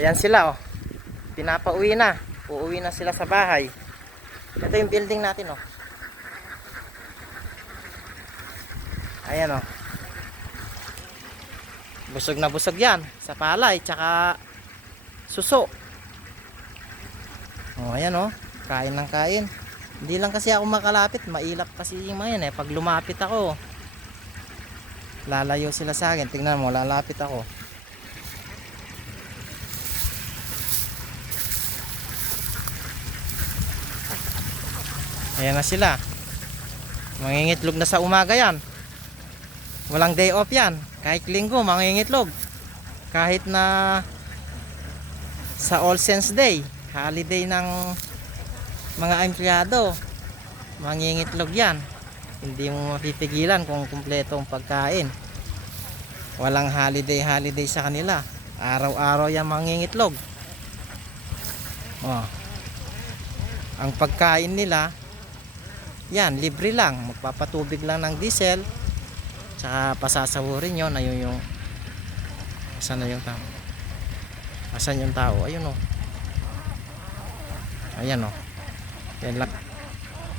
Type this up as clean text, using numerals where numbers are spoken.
Ayan sila oh. Pinapauwi na. Uuwi na sila sa bahay. Ito yung building natin oh. Ayan oh. Busog na busog yan sa palay tsaka suso. Oh, ayan oh. Kain ng kain. Hindi lang kasi ako makalapit, mailap kasi yung mga yan eh. Pag lumapit ako, lalayo sila sa akin. Tingnan mo, lalapit ako. Ayan na sila. Mangingitlog na sa umaga yan. Walang day off yan. Kahit linggo, mangingitlog. Kahit na sa All Saints Day, holiday ng mga empleyado, mangingitlog yan. Hindi mo mapipigilan kung kumpleto ang pagkain. Walang holiday sa kanila. Araw-araw yan mangingitlog. Oh. Ang pagkain nila yan, libre lang. Magpapatubig lang ng diesel. Tsaka pasasahurin nyo na yung asan na yung tao? Asan yung tao? Ayun o. Ayan o. Yan lang.